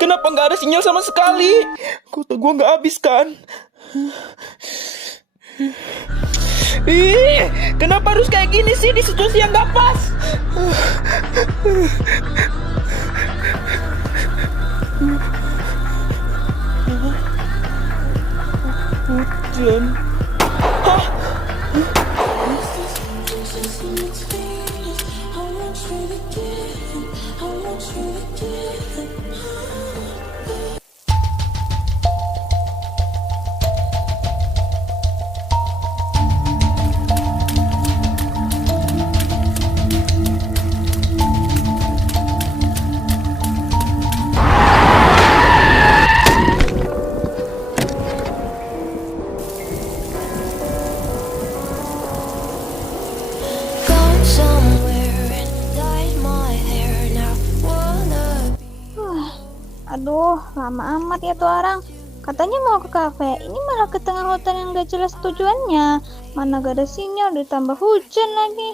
Kenapa nggak ada sinyal sama sekali? Kuota gua nggak habis kan? Ih, kenapa harus kayak gini sih di situasi yang nggak pas? Hujan. Hah? Gone somewhere and dyed my hair now. Wanna Aduh, lama amat ya tuh orang. Katanya mau ke kafe, ini malah ke tengah hutan yang gak jelas tujuannya. Mana gak ada sinyal, ditambah hujan lagi.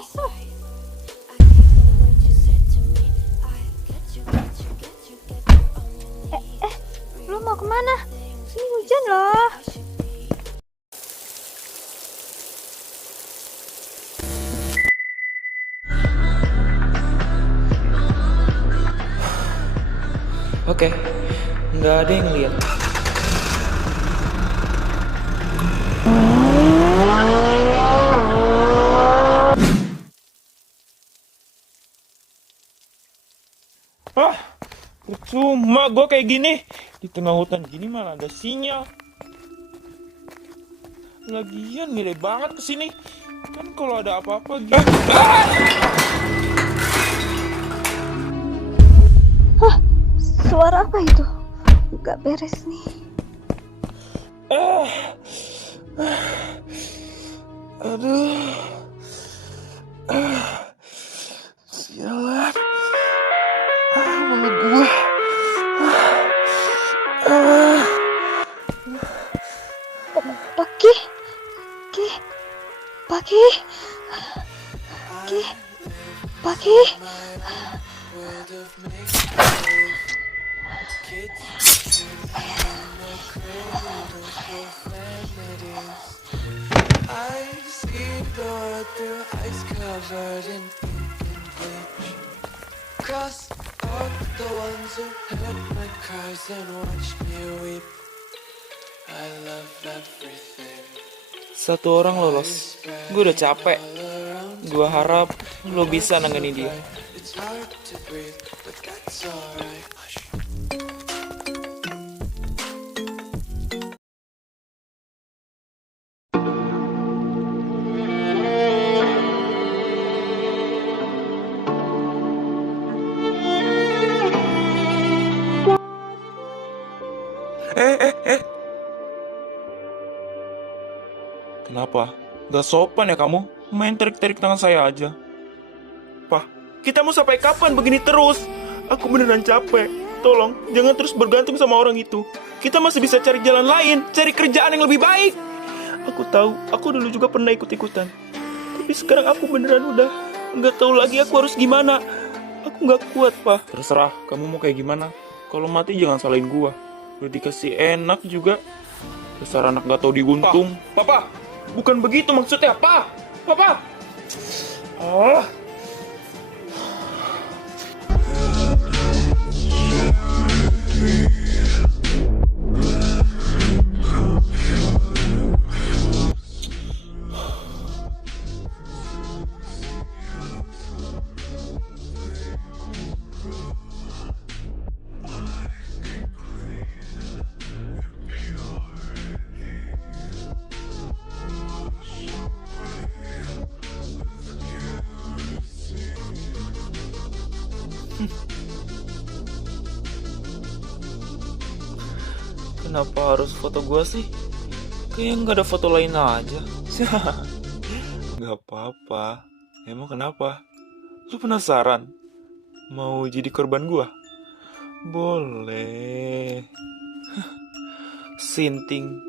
Lu mau kemana? Ini hujan loh. Oke, nggak ada yang lihat. Cuma gue kayak gini di tengah hutan gini malah ada sinyal. Lagian mirip banget kesini. Kan kalau ada apa-apa gitu. Suara apa itu? Gak beres nih. Aduh. Sialan. Malah gua. Paki. Paki. I see the world through ice covered in ink and bleach. Cross out the ones who heard my cries and watched me weep. I love everything. Satu orang lolos. Gue udah capek. Gue harap lo bisa nanganin dia. It's hard to breathe, but that's alright. Hush. Kenapa? Gak sopan ya kamu? Main tarik-tarik tangan saya aja. Pak, kita mau sampai kapan begini terus? Aku beneran capek. Tolong, jangan terus bergantung sama orang itu. Kita masih bisa cari jalan lain, cari kerjaan yang lebih baik. Aku tahu, aku dulu juga pernah ikut-ikutan. Tapi sekarang aku beneran udah nggak tahu lagi aku harus gimana. Aku nggak kuat, Pak. Terserah, kamu mau kayak gimana. Kalau mati jangan salahin gua. Udah dikasih enak juga. Dasar anak nggak tahu diuntung. Papa, bukan begitu maksudnya, Papa. Papa. Oh. Kenapa harus foto gua sih? Kayaknya nggak ada foto lain aja. Nggak apa-apa. Emang kenapa? Lu penasaran? Mau jadi korban gua? Boleh. Sinting.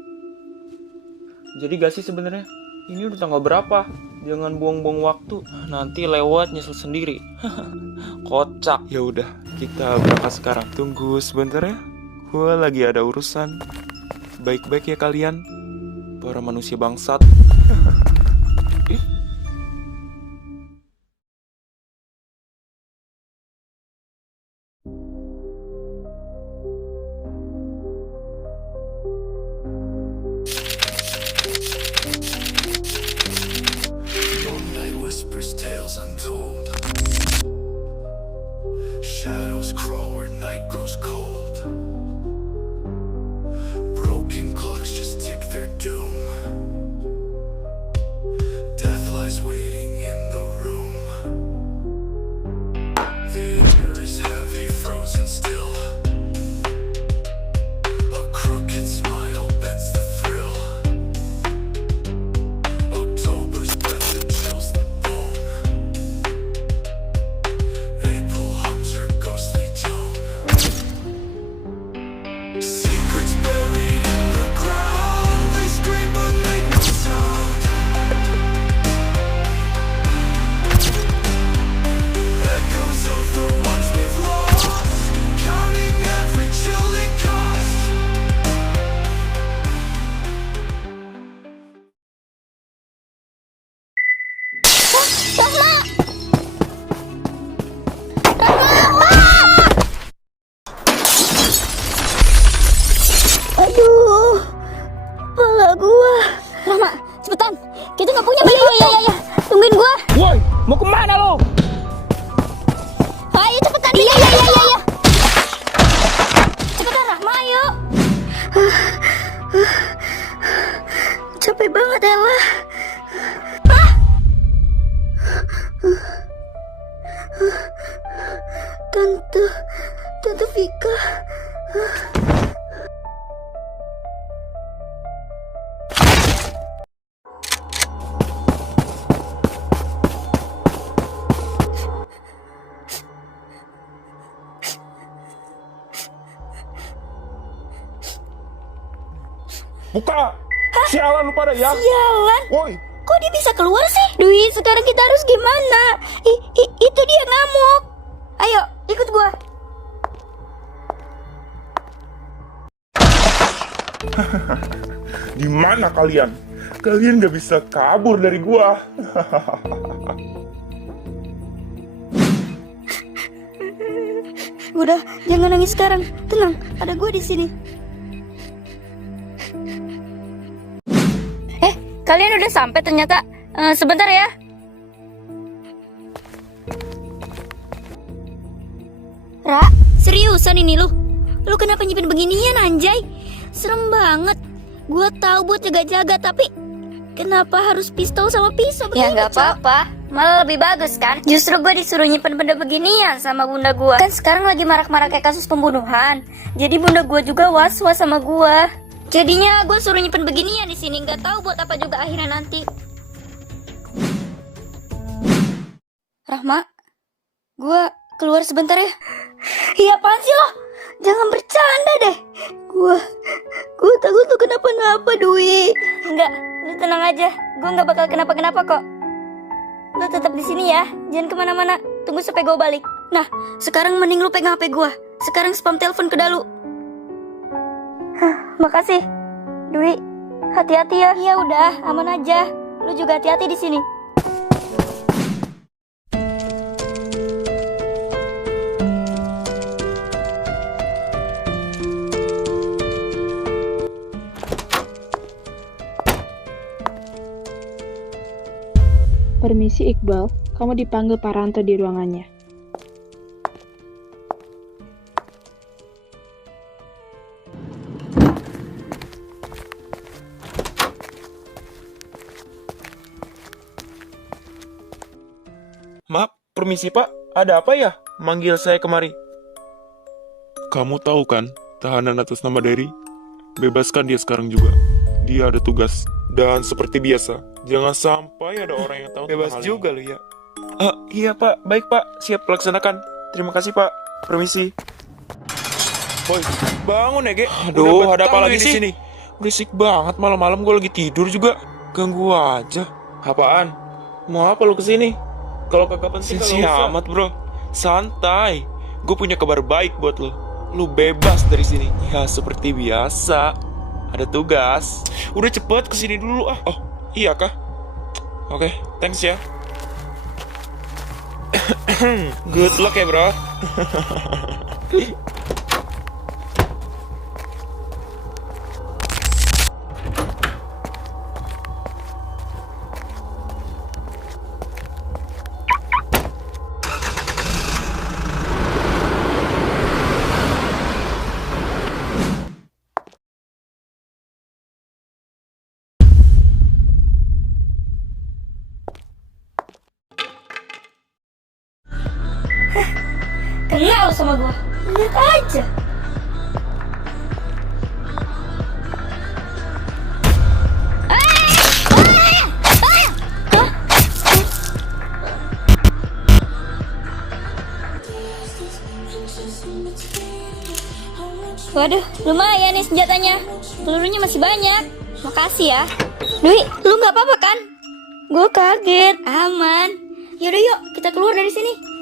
Jadi gak sih sebenarnya? Ini udah tanggal berapa? Jangan buang-buang waktu. Nanti lewat nyesel sendiri. Kocak. Ya udah. Kita berangkat sekarang. Tunggu sebentar ya. Gue lagi ada urusan. Baik-baik ya kalian, para manusia bangsat. Night whispers tales untold. Shadows crawl where night grows cold. Broken clocks just tick their doom. Death lies waiting in the room. The air is heavy, frozen still. A crooked smile bends the thrill. October's breath that chills the bone. April hums her ghostly tone. Secrets buried in the ground. They scream but make no sound. Echoes of the ones we've lost. Counting every chilling cost. Aduh, kepala gua. Rama, cepetan. Kita nggak punya baju. Iya. Tungguin gua. Woi, mau kemana lo? Ayo cepetan. Iya. Cepetan Rahma, ayo. Capek banget Ella. Tante Vika. Buka! Sialan lu pada ya! Sialan. Woi! Kok dia bisa keluar sih? Dwi, sekarang kita harus gimana? Itu dia ngamuk. Ayo, ikut gua. Di mana kalian? Kalian gak bisa kabur dari gua. Udah, jangan nangis sekarang. Tenang, ada gua di sini. Kalian udah sampai ternyata. Sebentar ya. Ra, seriusan ini lu? Lu kenapa nyimpen beginian anjay? Serem banget. Gua tahu buat jaga-jaga tapi kenapa harus pistol sama pisau begini? Ya nggak apa-apa, malah lebih bagus kan. Justru gue disuruh nyimpen benda beginian sama bunda gue. Kan sekarang lagi marak-marak kayak kasus pembunuhan. Jadi bunda gue juga was-was sama gue. Jadinya gue suruh nyimpen beginian di sini, nggak tahu buat apa juga akhirnya nanti. Rahma, gue keluar sebentar ya. Iya apaan sih lo? Jangan bercanda deh. Gue takut lu kenapa-napa Dwi. Enggak, lu tenang aja. Gue nggak bakal kenapa-kenapa kok. Lu tetap di sini ya, jangan kemana-mana. Tunggu sampai gue balik. Nah, sekarang mending lu pegang HP gue. Sekarang spam telepon ke Dalu. Makasih, Dwi. Hati-hati ya. Iya udah, aman aja. Lu juga hati-hati di sini. Permisi Iqbal, kamu dipanggil Pak Ranto di ruangannya. Maaf, permisi pak, ada apa ya? Manggil saya kemari. Kamu tahu kan, tahanan atas nama Derry? Bebaskan dia sekarang juga. Dia ada tugas. Dan seperti biasa, jangan sampai ada orang yang tahu. Bebas juga lu ya. Iya pak, baik pak, siap laksanakan. Terima kasih pak, permisi. Boy, bangun ya Ge. Aduh, ada apa lagi sih? Sini. Berisik banget malam-malam, gue lagi tidur juga. Ganggu aja. Apaan? Mau apa lu kesini? Kalau kagak penting kalau amat bro. Santai. gue punya kabar baik buat lo. Lo bebas dari sini. Ya seperti biasa. Ada tugas. Udah cepet kesini dulu ah. Oh iya kah? Oke, thanks ya. Good luck ya bro. Kenal sama gua. Lihat aja. Waduh, lumayan nih senjatanya. Pelurunya masih banyak. Makasih ya. Dwi, lu nggak apa-apa kan? Gue kaget. Aman. Yaudah yuk, kita keluar dari sini.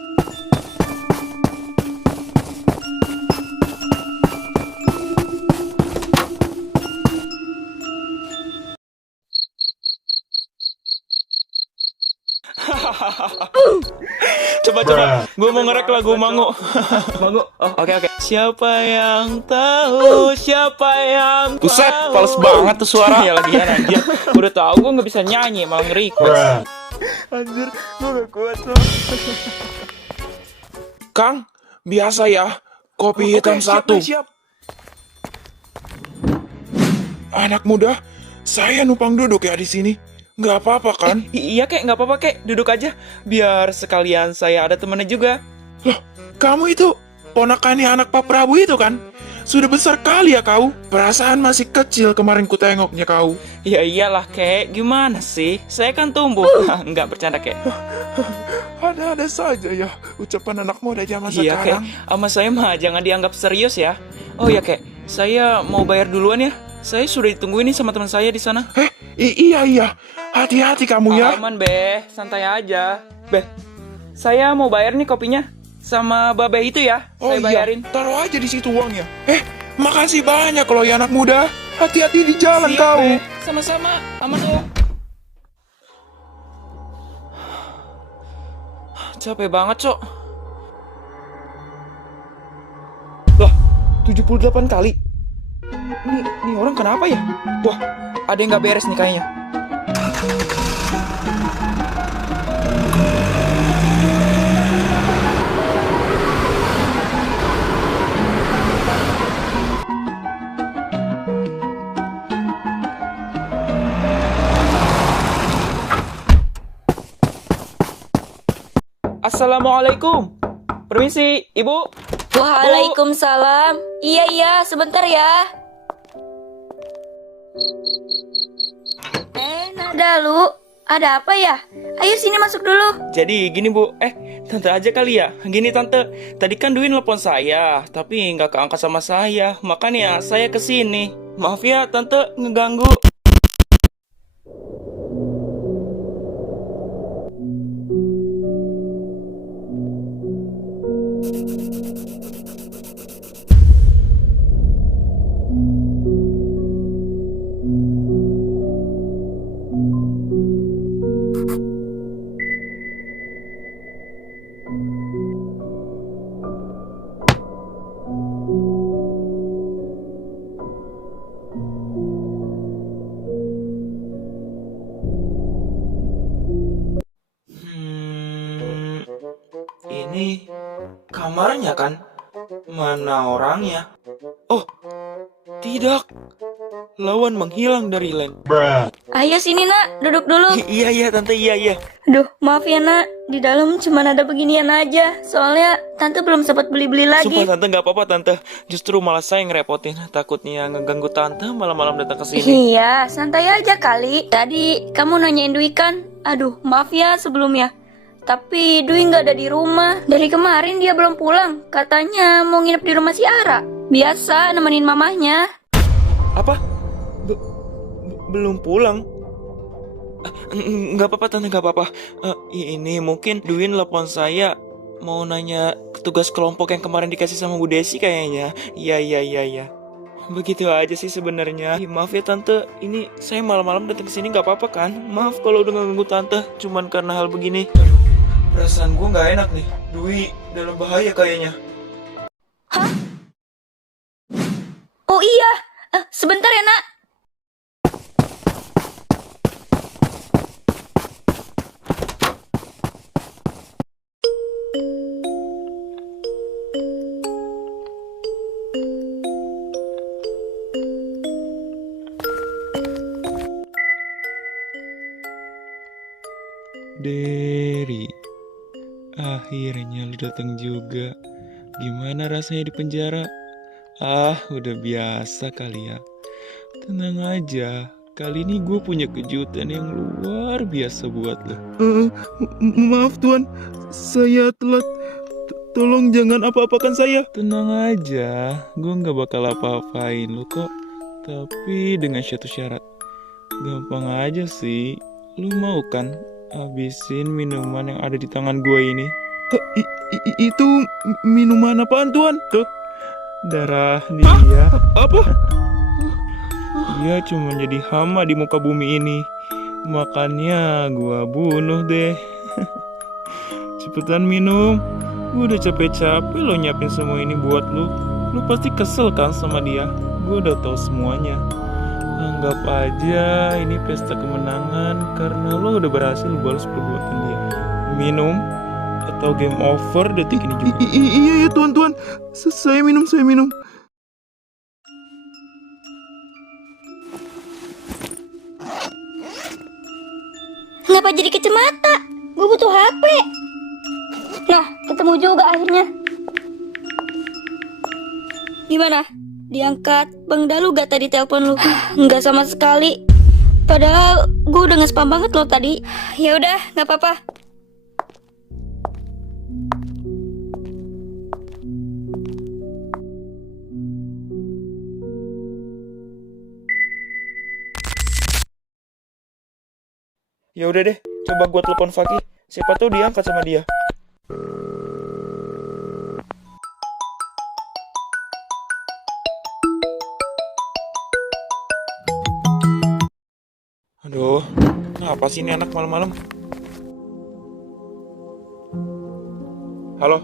Coba. Gue mau ngerek lagu Mango. Mango. Oh, oke. Siapa yang tahu? Siapa yang tahu? Buset, fals banget tuh suara. Ya lagian anjir. Udah tahu gue nggak bisa nyanyi, malah nge-request. Anjir, gue gak kuat loh. Kang, biasa ya. Kopi hitam satu. Siap. Anak muda, saya numpang duduk ya di sini. Nggak apa-apa kan? Iya kek, nggak apa-apa kek. Duduk aja. Biar sekalian saya ada temennya juga. Loh, kamu itu ponakannya anak Pak Prabu itu kan? Sudah besar kali ya kau. Perasaan masih kecil kemarin ku tengoknya kau. Ya iyalah kek, gimana sih? Saya kan tumbuh. Nggak bercanda kek. Ada-ada saja ya ucapan anak muda zaman sekarang. Iya kek, sama saya mah jangan dianggap serius ya. Oh ya kek, saya mau bayar duluan ya. Saya sudah ditungguin nih sama teman saya di sana. Iya. Hati-hati kamu ya. Aman, Be. Santai aja. Be, saya mau bayar nih kopinya. Sama Babe itu ya. Saya bayarin. Taruh aja di situ uangnya. Makasih banyak loh ya anak muda. Hati-hati di jalan. Siap, kau. Be. Sama-sama. Aman ya. Capek banget, Cok. Lah, 78 kali. Ini orang kenapa ya? Wah, ada yang nggak beres nih kayaknya. Assalamualaikum. Permisi, Ibu. Waalaikumsalam. Iya, sebentar ya. Nada lu, ada apa ya? Ayo sini masuk dulu. Jadi gini Bu, tante aja kali ya. Gini tante, tadi kan Dwi nelpon saya, tapi nggak keangkat sama saya, makanya saya kesini. Maaf ya tante, ngeganggu. Ini kamarnya kan? Mana orangnya? Oh, tidak. Lawan menghilang dari land. Ayo sini nak, duduk dulu. Iya tante, iya. Duh, maaf ya nak, di dalam cuma ada beginian aja. Soalnya tante belum sempat beli-beli lagi. Sumpah tante, nggak apa-apa tante. Justru malah saya yang ngerepotin. Takutnya ngeganggu tante malam-malam datang ke sini. Iya, santai aja kali. Tadi kamu nanyain Dwi kan? Aduh, maaf ya sebelumnya. Tapi Dwi nggak ada di rumah. Dari kemarin dia belum pulang. Katanya mau nginep di rumah si Ara. Biasa nemenin mamahnya. Apa? Belum pulang? Nggak apa-apa tante, nggak apa-apa. Ini mungkin Dwi telepon saya mau nanya tugas kelompok yang kemarin dikasih sama Bu Desi kayaknya. Iya. Begitu aja sih sebenarnya. Maaf ya tante, ini saya malam-malam datang ke sini nggak apa-apa kan? Maaf kalau udah ganggu tante, cuman karena hal begini. Aduh, perasaan gue nggak enak nih. Dwi dalam bahaya kayaknya. Oh iya, sebentar ya nak. Derry, akhirnya lu datang juga. Gimana rasanya di penjara? Udah biasa kali ya. Tenang aja, kali ini gue punya kejutan yang luar biasa buat lo. Maaf tuan, saya telat. Tolong jangan apa-apakan saya. Tenang aja, gue gak bakal apa-apain lo kok. Tapi dengan satu syarat. Gampang aja sih. Lu mau kan habisin minuman yang ada di tangan gue ini? Itu minuman apaan tuan? Tuh, darah dia. Apa? Dia cuma jadi hama di muka bumi ini. Makanya gua bunuh deh. Cepetan minum. Gue udah capek-capek lo nyiapin semua ini buat lu. Lu pasti kesel kan sama dia. Gue udah tahu semuanya. Anggap aja ini pesta kemenangan karena lo udah berhasil balas perbuatan dia. Minum atau game over detik ini juga. Iya tuan. Saya minum. Ngapa jadi kacamata? Gue butuh HP. Nah, ketemu juga akhirnya. Gimana? Diangkat Bang Dalu gak tadi telepon lu? Nggak sama sekali. Padahal gue udah nge-spam banget lo tadi. Ya udah, nggak apa-apa. Ya udah deh, coba gua telepon Fakih. Siapa tahu dia angkat sama dia. Aduh, apa sih ini anak malam-malam? Halo?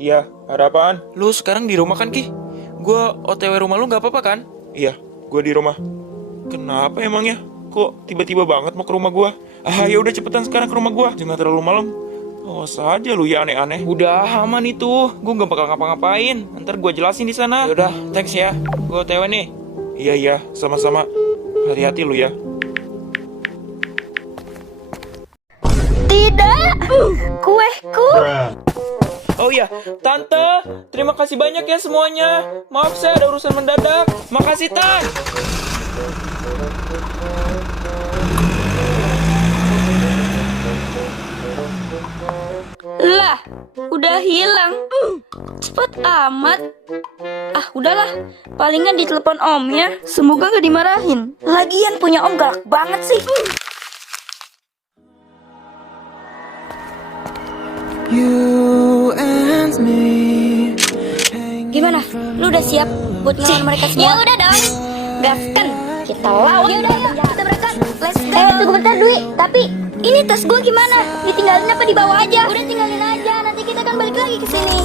Iya, ada apaan? Lu sekarang di rumah kan, Ki? Gua OTW rumah lu gak apa-apa kan? Iya, gua di rumah. Kenapa emangnya? Kok tiba-tiba banget mau ke rumah gua? Ya udah cepetan sekarang ke rumah gua. Jangan terlalu malam. Oh saja lu ya aneh-aneh. Udah aman itu. Gua gak bakal ngapa-ngapain. Ntar gua jelasin di sana. Yaudah, thanks ya. Gua OTW nih. Iya, sama-sama. Hati-hati lu ya. Tidak, kueku. Oh iya, Tante, terima kasih banyak ya semuanya. Maaf saya ada urusan mendadak. Makasih, Tan. Lah, udah hilang. Cepet amat. Udahlah. Palingan ditelepon omnya. Semoga gak dimarahin. Lagian punya om galak banget sih. Gimana? Lu udah siap buat ngelawan mereka semua? Ya udah dong. Gaskan. Kita lawan. Ya udah, kita berangkat. Let's go. Tunggu bentar, Dwi. Tapi ini tas gue gimana? Ditinggalin apa dibawa aja? Udah tinggalin aja. Nanti kita kan balik lagi ke sini.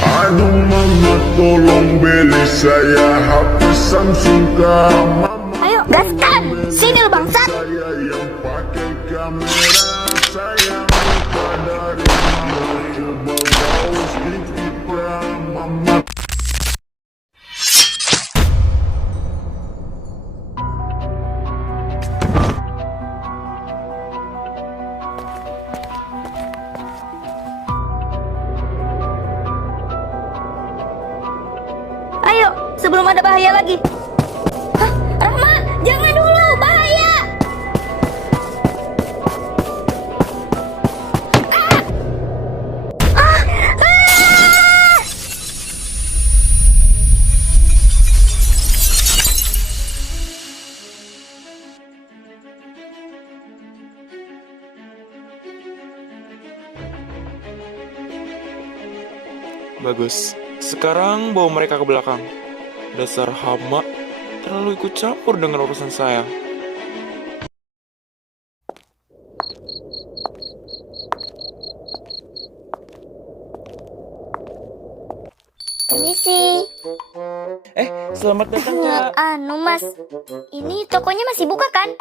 Aduh mama tolong beli saya HP Samsung mama. Ayo gaskan. Sini lu bangsat. Saya yang pakai kamera, saya minta dari mama. Coba kau sedikit mama. Ayo, sebelum ada bahaya lagi. Hah, Rahma, jangan dulu, bahaya. Bagus. Sekarang bawa mereka ke belakang. Dasar hama, terlalu ikut campur dengan urusan saya. Permisi. Selamat datang, Kak. Mas, ini tokonya masih buka kan?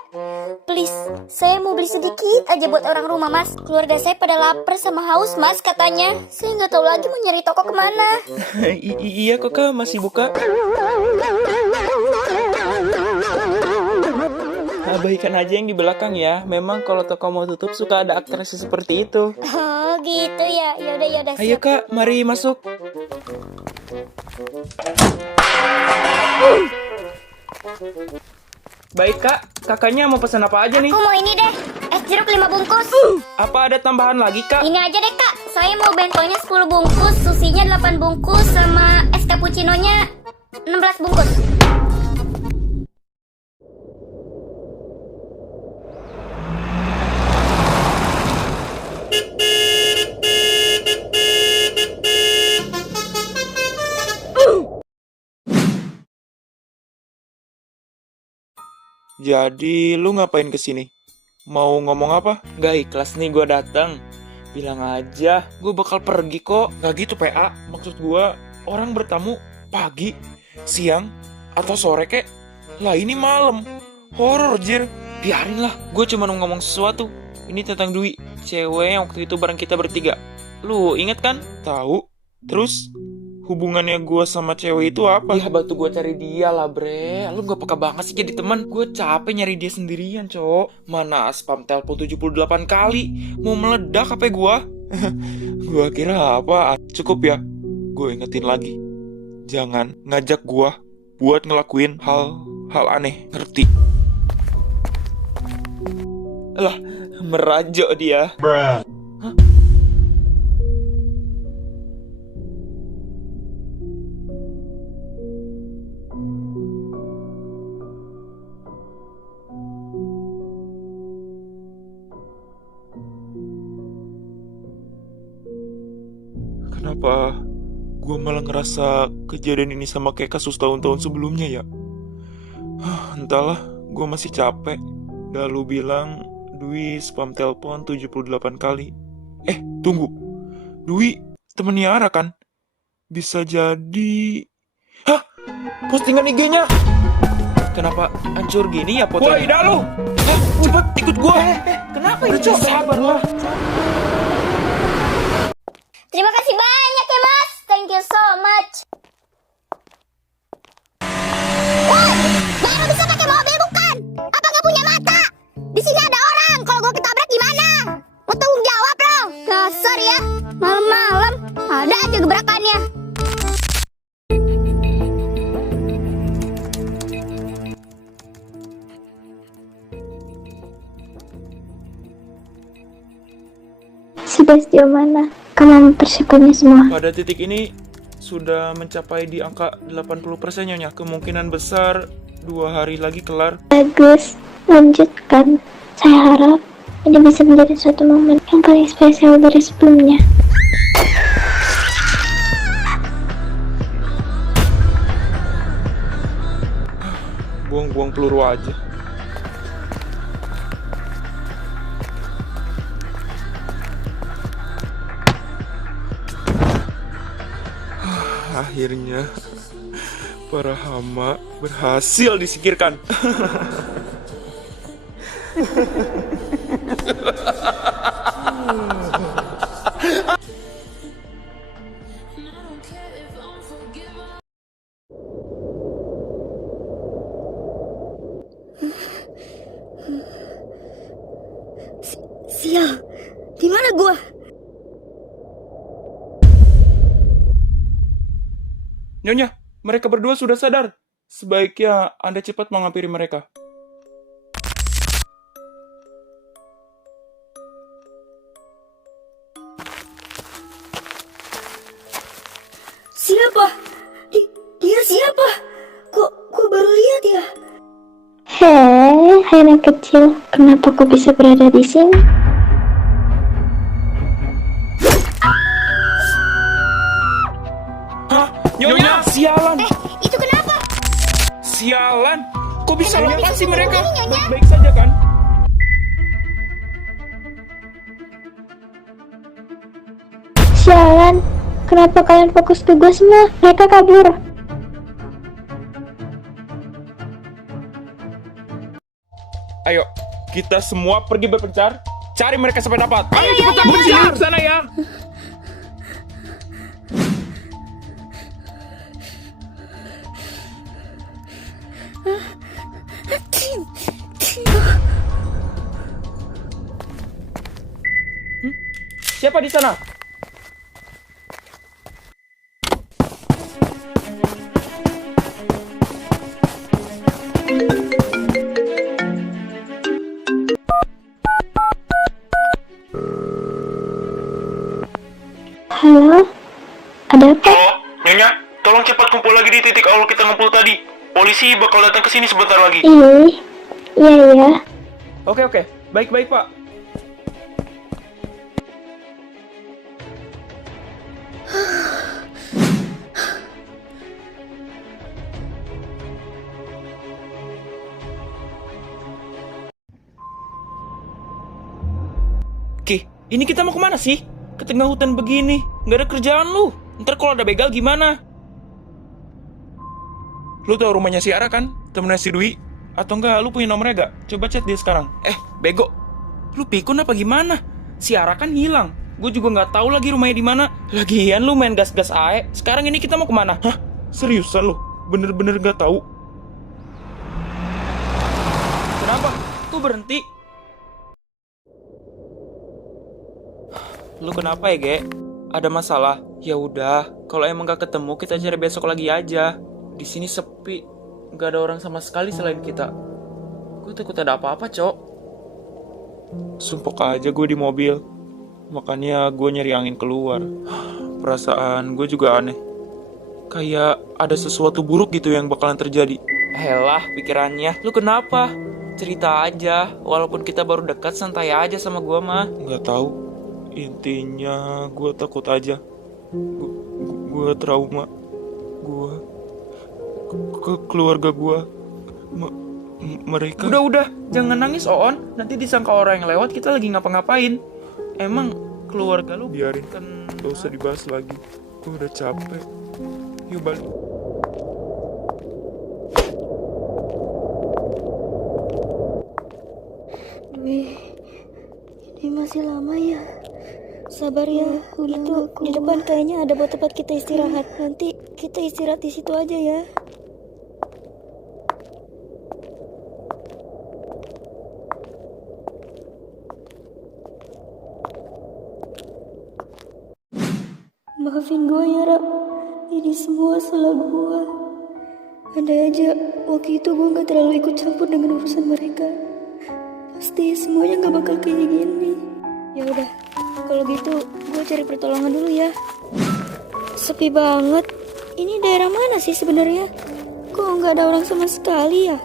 Please, saya mau beli sedikit aja buat orang rumah, Mas. Keluarga saya pada lapar sama haus, Mas, katanya. Saya nggak tahu lagi mau nyari toko kemana. Iya kok, Kak, masih buka. Abaikan aja yang di belakang ya. Memang kalau toko mau tutup suka ada atraksi seperti itu. Oh, gitu ya. Yaudah. Ayo, Kak, mari masuk. Baik, Kak. Kakaknya mau pesan apa aja nih? Aku mau ini deh. Es jeruk 5 bungkus. Apa ada tambahan lagi, Kak? Ini aja deh, Kak. Saya mau bentonya 10 bungkus, susinya 8 bungkus, sama es cappuccino-nya 16 bungkus. Jadi, lu ngapain kesini? Mau ngomong apa? Gak ikhlas nih gue datang. Bilang aja, gue bakal pergi kok. Gak gitu, PA. Maksud gue, orang bertamu pagi, siang, atau sore kek. Lah ini malam. Horor, Jir. Biarin lah, gue cuma mau ngomong sesuatu. Ini tentang Dwi, cewek yang waktu itu bareng kita bertiga. Lu inget kan? Tahu. Terus, hubungannya gue sama cewek itu apa? Ya batu gue cari dia lah, bre. Lu gak peka banget sih jadi teman. Gue capek nyari dia sendirian, cok. Mana spam telepon 78 kali. Mau meledak HP gue. Gue kira apa? Cukup ya. Gue ingetin lagi. Jangan ngajak gue buat ngelakuin hal aneh. Ngerti? Lah, merajuk dia. Hah? Kenapa gue malah ngerasa kejadian ini sama kayak kasus tahun-tahun sebelumnya ya? Entahlah, gue masih capek. Dah lu bilang Dwi spam telepon 78 kali. Tunggu. Dwi temennya Ara kan? Bisa jadi... Hah? Postingan IG-nya? Kenapa hancur gini ya fotonya? Woi, dah lu! Cepet ikut gue! Kenapa ya? Udah sabar lah. Terima kasih banyak ya, Mas. Thank you so much. Woi, baru bisa pakai mobil bukan? Apa nggak punya mata? Di sini ada orang. Kalau gue ketabrak gimana? Mau tanggung jawab dong. Dasar ya. Malam-malam ada aja gebrakannya. Sudah sejauh mana kamu mempersiapkannya semua? Pada titik ini sudah mencapai di angka 80% Nyonya. Kemungkinan besar 2 hari lagi kelar. Bagus, lanjutkan. Saya harap ini bisa menjadi suatu momen yang paling spesial dari sebelumnya. Buang-buang peluru aja. Akhirnya para hama berhasil disingkirkan. Sial, di mana gua? Nyonya, mereka berdua sudah sadar. Sebaiknya Anda cepat menghampiri mereka. Siapa? Dia siapa? Kok baru lihat ya? Hei, anak kecil, kenapa kau bisa berada di sini? Sialan. Itu kenapa? Sialan. Kok bisa lepas sih mereka? Nyonya. Baik-baik saja kan? Sialan, kenapa kalian fokus ke gue semua? Mereka kabur. Ayo, kita semua pergi berpencar. Cari mereka sampai dapat. Ayo cepetan bersiap sana ya. Siapa di sana? Halo, ada apa? Nyonya, tolong cepat kumpul lagi di titik awal kita ngumpul tadi. Polisi bakal datang ke sini sebentar lagi. Iya. Oke, baik-baik Pak. Oke, ini kita mau kemana sih? Ke tengah hutan begini, nggak ada kerjaan lu. Ntar kalau ada begal gimana? Lu tau rumahnya si Ara kan? Temennya si Dwi? Atau enggak, lu punya nomornya gak? Coba chat dia sekarang. Bego. Lu pikun apa gimana? Si Ara kan hilang. Gue juga nggak tahu lagi rumahnya di mana. Lagian lu main gas-gas ae. Sekarang ini kita mau kemana? Hah? Seriusan lu? Bener-bener nggak tahu? Kenapa? Kok berhenti? Lu kenapa ya, Ge? Ada masalah? Ya udah, kalau emang gak ketemu kita cari besok lagi aja. Di sini sepi, gak ada orang sama sekali selain kita. Gue takut ada apa-apa, Cok. Sumpok aja gue di mobil. Makanya gue nyari angin keluar. Perasaan gue juga aneh. Kayak ada sesuatu buruk gitu yang bakalan terjadi. Helah, pikirannya. Lu kenapa? Cerita aja. Walaupun kita baru dekat, santai aja sama gue mah. Gak tahu. Intinya gue takut aja. Gue trauma. Gue ke keluarga gue. Mereka. Udah, jangan nangis, Oon. Nanti disangka orang yang lewat kita lagi ngapa-ngapain. Emang keluarga lu biarin kan, gak usah dibahas lagi. Gue udah capek. Yuk balik. Ini masih lama ya. Sabar ya, itu di depan kayaknya ada buat tempat kita istirahat. Nanti kita istirahat di situ aja ya. Maafin gue ya, Ra. Ini semua salah gue. Andai aja waktu itu gue gak terlalu ikut campur dengan urusan mereka, pasti semuanya gak bakal kayak gini. Ya udah, kalau gitu gue cari pertolongan dulu ya. Sepi banget. Ini daerah mana sih sebenarnya? Kok nggak ada orang sama sekali ya?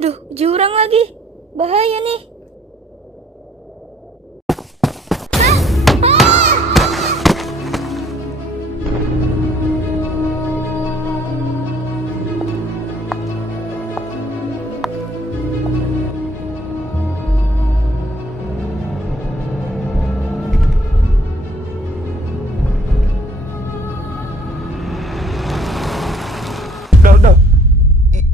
Duh, jurang lagi. Bahaya nih.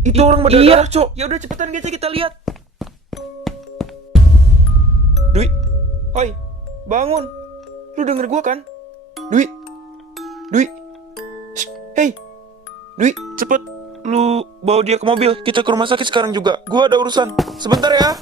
Itu orang berdarah, Cok. Ya udah cepetan kita lihat. Dwi. Oi, bangun. Lu denger gua kan? Dwi. Shh, hey. Dwi, cepet. Lu bawa dia ke mobil. Kita ke rumah sakit sekarang juga. Gua ada urusan. Sebentar ya.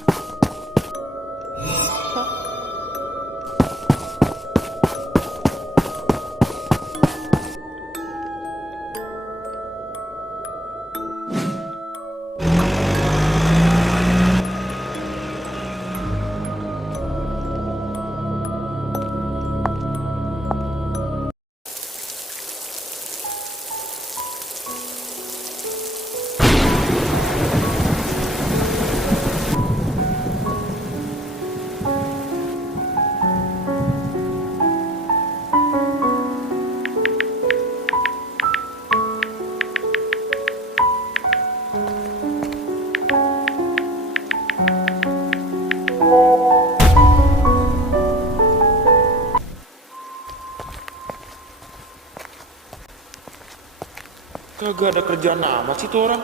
Kagak ada kerjaan amat sih tuh orang.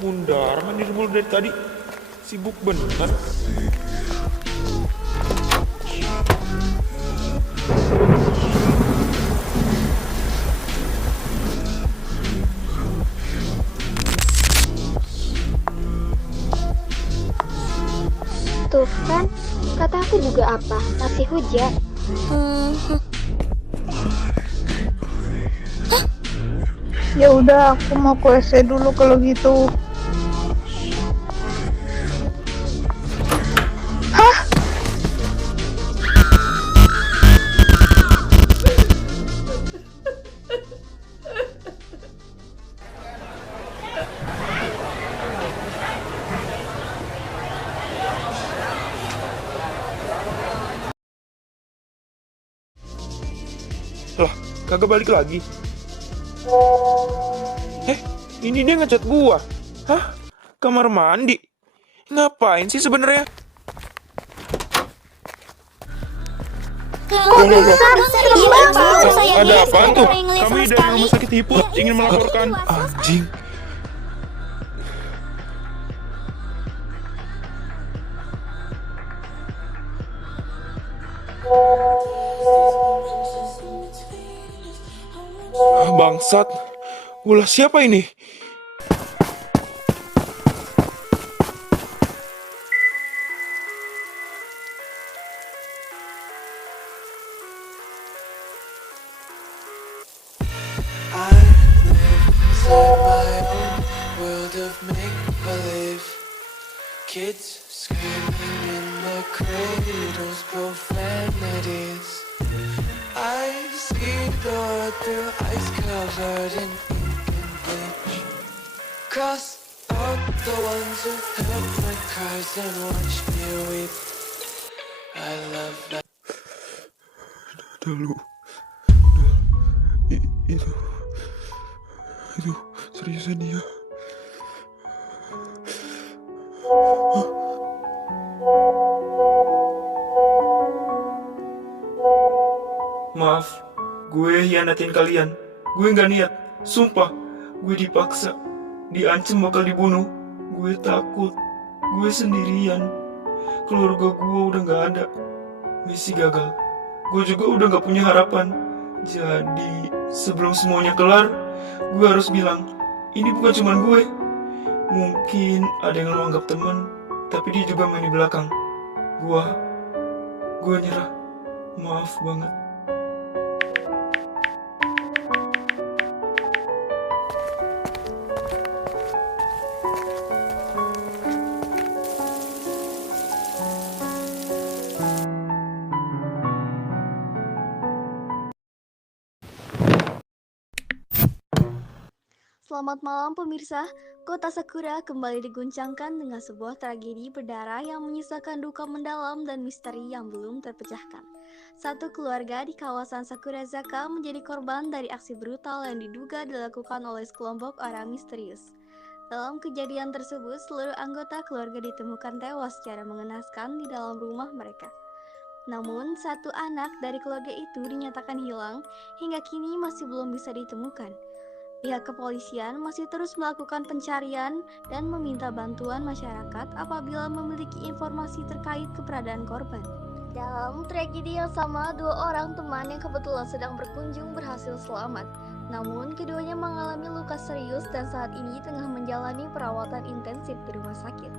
Mundar mandir mulu dari tadi. Sibuk bener. Tuh kan, kata aku juga apa, masih hujan. Ya udah, aku mau ke WC dulu kalau gitu. Hah? Lah, kagak balik lagi. Ini dia ngechat gua. Hah? Kamar mandi? Ngapain sih sebenarnya? Ada apaan tuh? Kami dari rumah sakit Hiput ingin melaporkan. Anjing. Bangsat. Ulah siapa ini? I live inside my own world of make-believe. Kids screaming in their cradles, profanities. I see the world through ice covered in ink and bleach. Cross out the ones who heard my cries and watched me weep. I love that. Dulu. Itu seriusan dia. Maaf, gue hianatin kalian. Gue nggak niat, sumpah. Gue dipaksa, diancam bakal dibunuh. Gue takut, gue sendirian. Keluarga gue udah nggak ada. Misi gagal. Gue juga udah nggak punya harapan. Jadi sebelum semuanya kelar, gue harus bilang, ini bukan cuma gue. Mungkin ada yang lo anggap teman, tapi dia juga main di belakang. Gue nyerah. Maaf banget. Selamat malam pemirsa, Kota Sakura kembali diguncangkan dengan sebuah tragedi berdarah yang menyisakan duka mendalam dan misteri yang belum terpecahkan. Satu keluarga di kawasan Sakurazaka menjadi korban dari aksi brutal yang diduga dilakukan oleh sekelompok orang misterius. Dalam kejadian tersebut, seluruh anggota keluarga ditemukan tewas secara mengenaskan di dalam rumah mereka. Namun, satu anak dari keluarga itu dinyatakan hilang hingga kini masih belum bisa ditemukan. Pihak kepolisian masih terus melakukan pencarian dan meminta bantuan masyarakat apabila memiliki informasi terkait keberadaan korban. Dalam tragedi yang sama, dua orang teman yang kebetulan sedang berkunjung berhasil selamat. Namun, keduanya mengalami luka serius dan saat ini tengah menjalani perawatan intensif di rumah sakit.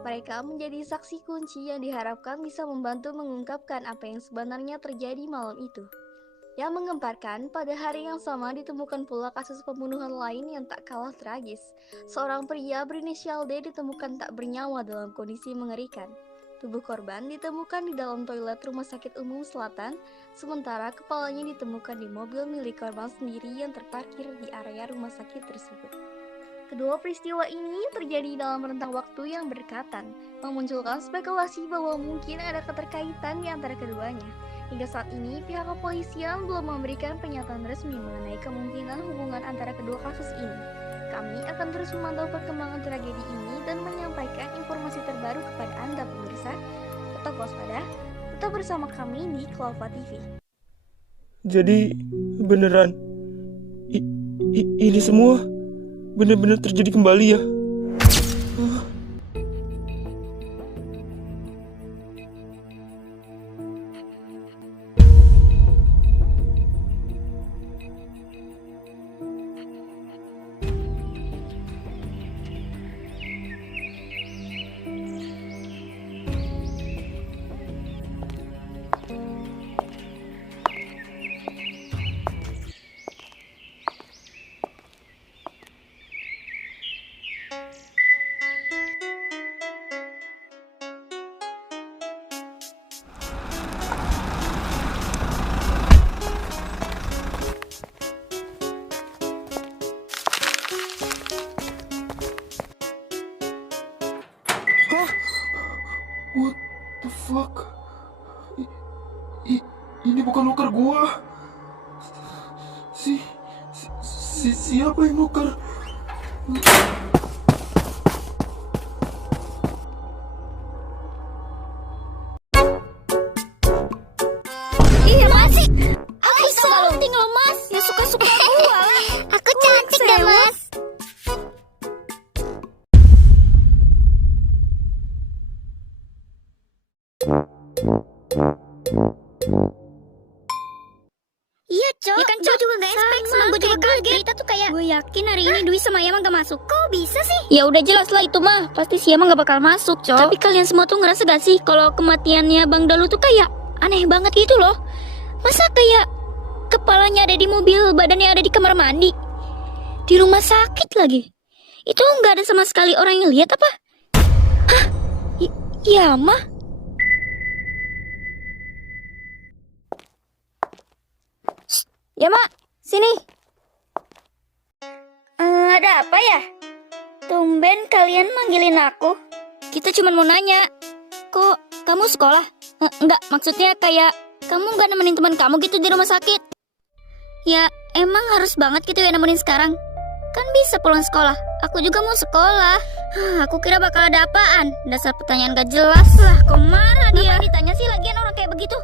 Mereka menjadi saksi kunci yang diharapkan bisa membantu mengungkapkan apa yang sebenarnya terjadi malam itu. Yang menggemparkan, pada hari yang sama ditemukan pula kasus pembunuhan lain yang tak kalah tragis. Seorang pria berinisial D ditemukan tak bernyawa dalam kondisi mengerikan. Tubuh korban ditemukan di dalam toilet Rumah Sakit Umum Selatan, sementara kepalanya ditemukan di mobil milik korban sendiri yang terparkir di area rumah sakit tersebut. Kedua peristiwa ini terjadi dalam rentang waktu yang berdekatan, memunculkan spekulasi bahwa mungkin ada keterkaitan di antara keduanya. Hingga saat ini, pihak kepolisian belum memberikan pernyataan resmi mengenai kemungkinan hubungan antara kedua kasus ini. Kami akan terus memantau perkembangan tragedi ini dan menyampaikan informasi terbaru kepada Anda pemirsa. tetap waspada. Tetap bersama kami di Clova TV. Jadi beneran ini semua benar-benar terjadi kembali ya? What the fuck? Ini bukan nuker gua. Siapa yang nuker? Iya masih. Aku cantik loh mas. Ya suka-suka gua lah. Aku cantik deh mas. Iya cok. Ya kan cok juga gak expect sama gue juga kaget. Kita tuh kayak gue yakin hari ini Dwi sama Yama gak masuk. Kok bisa sih? Ya udah jelas lah itu mah, pasti si Yama gak bakal masuk, Cok. Tapi kalian semua tuh ngerasa gak sih kalau kematiannya Bang Dalu tuh kayak aneh banget gitu loh. Masa kayak kepalanya ada di mobil, badannya ada di kamar mandi, di rumah sakit lagi. Itu nggak ada sama sekali orang yang lihat apa? Hah? Yama? Shh, Yama, sini. Ada apa ya? Tumben kalian manggilin aku. Kita cuma mau nanya, kok kamu sekolah? Enggak, maksudnya kayak kamu nggak nemenin teman kamu gitu di rumah sakit? Ya, emang harus banget gitu ya nemenin sekarang? Kan bisa pulang sekolah. Aku juga mau sekolah. Aku kira bakal ada apaan. Dasar pertanyaan gak jelas lah. Kok marah dia? Kenapa ditanya sih lagian orang kayak begitu?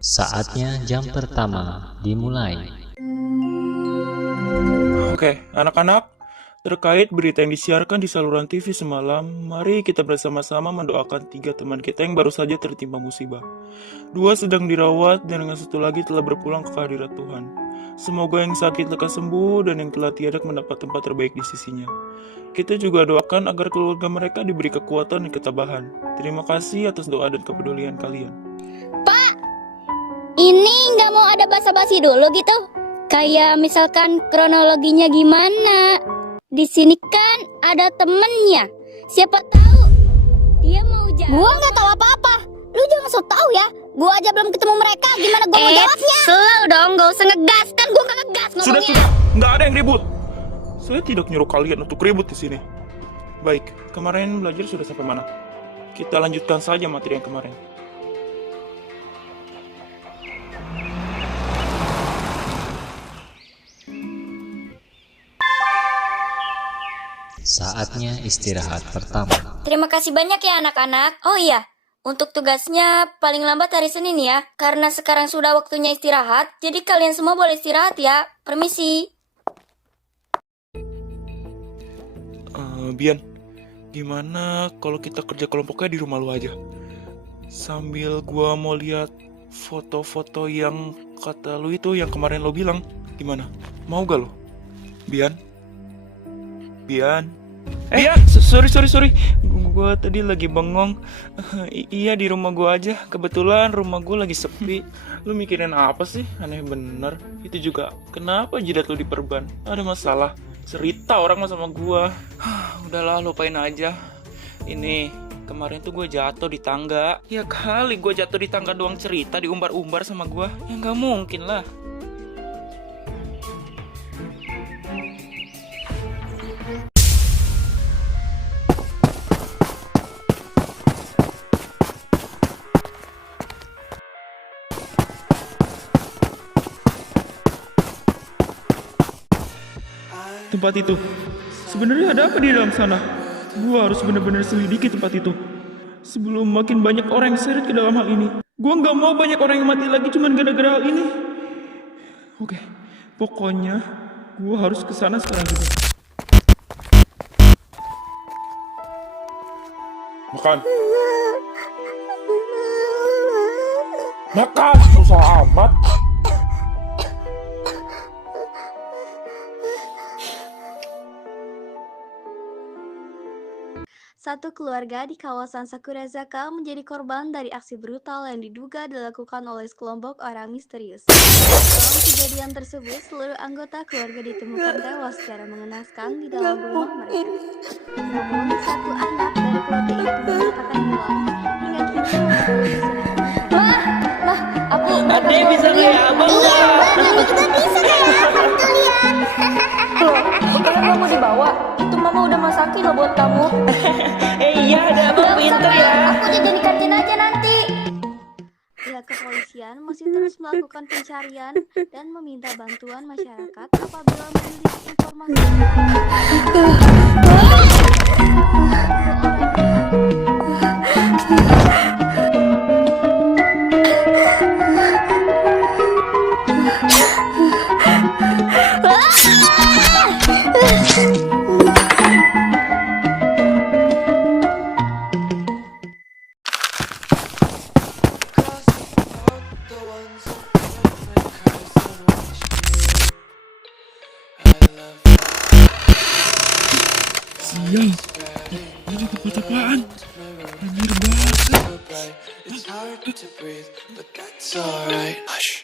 Saatnya jam pertama dimulai. Oke, anak-anak, terkait berita yang disiarkan di saluran TV semalam, mari kita bersama-sama mendoakan 3 teman kita yang baru saja tertimpa musibah. 2 sedang dirawat dan yang 1 lagi telah berpulang ke kehadirat Tuhan. Semoga yang sakit lekas sembuh dan yang telah tiada mendapat tempat terbaik di sisinya. Kita juga doakan agar keluarga mereka diberi kekuatan dan ketabahan. Terima kasih atas doa dan kepedulian kalian. Pak, ini nggak mau ada basa-basi dulu gitu? Kayak misalkan kronologinya gimana? Di sini kan ada temennya. Siapa tahu dia mau jawab. Gua nggak tahu apa-apa. Lu jangan so tau ya. Gua aja belum ketemu mereka. Gimana gua mau jawabnya? Slow dong, gak usah ngegas. Kan gua nggak ngegas ngomongnya. Sudah, nggak ada yang ribut. Saya tidak nyuruh kalian untuk ribut di sini. Baik, kemarin belajar sudah sampai mana? Kita lanjutkan saja materi yang kemarin. Saatnya istirahat pertama. Terima kasih banyak ya anak-anak. Oh iya, untuk tugasnya paling lambat hari Senin ya. Karena sekarang sudah waktunya istirahat, jadi kalian semua boleh istirahat ya. Permisi. Bian, gimana kalau kita kerja kelompoknya di rumah lu aja? Sambil gua mau lihat foto-foto yang kata lu itu yang kemarin lo bilang. Gimana? Mau gak lo? Bian? Sorry. Gua tadi lagi bengong. Iya, di rumah gua aja. Kebetulan rumah gua lagi sepi. Lu mikirin apa sih? Aneh bener. Itu juga kenapa jidat lu diperban? Ada masalah? Cerita orang mah sama gua. Udahlah, lupain aja. Ini kemarin tuh gue jatuh di tangga. Ya kali gue jatuh di tangga doang cerita diumbar-umbar sama gua. Ya nggak mungkin lah. Tempat itu sebenarnya ada apa di dalam sana? Gua harus benar-benar selidiki tempat itu sebelum makin banyak orang yang seret ke dalam hal ini. Gua nggak mau banyak orang yang mati lagi cuma gara-gara hal ini. Oke, pokoknya gua harus ke sana sekarang juga. Makan. Makan, susah amat. Satu keluarga di kawasan Sakurazaka menjadi korban dari aksi brutal yang diduga dilakukan oleh sekelompok orang misterius. Dalam kejadian tersebut, seluruh anggota keluarga ditemukan tewas secara mengenaskan di dalam rumah mereka. Namun, satu anak dari keluarga itu dinyatakan hilang hingga kini masih ditemukan. Aku bisa kayak abang nggak? Ini juga bisa kayak abang tuh lihat. Loh, bukannya kamu dibawa? Itu mama udah masakin loh buat kamu. Iya, ada abang pinter ya. Aku jajan di kantin aja nanti. Pihak kepolisian masih terus melakukan pencarian dan meminta bantuan masyarakat apabila memiliki informasi. Sial, ini tempat apaan? Anjir banget. It's hard to breathe, but that's alright. Hush.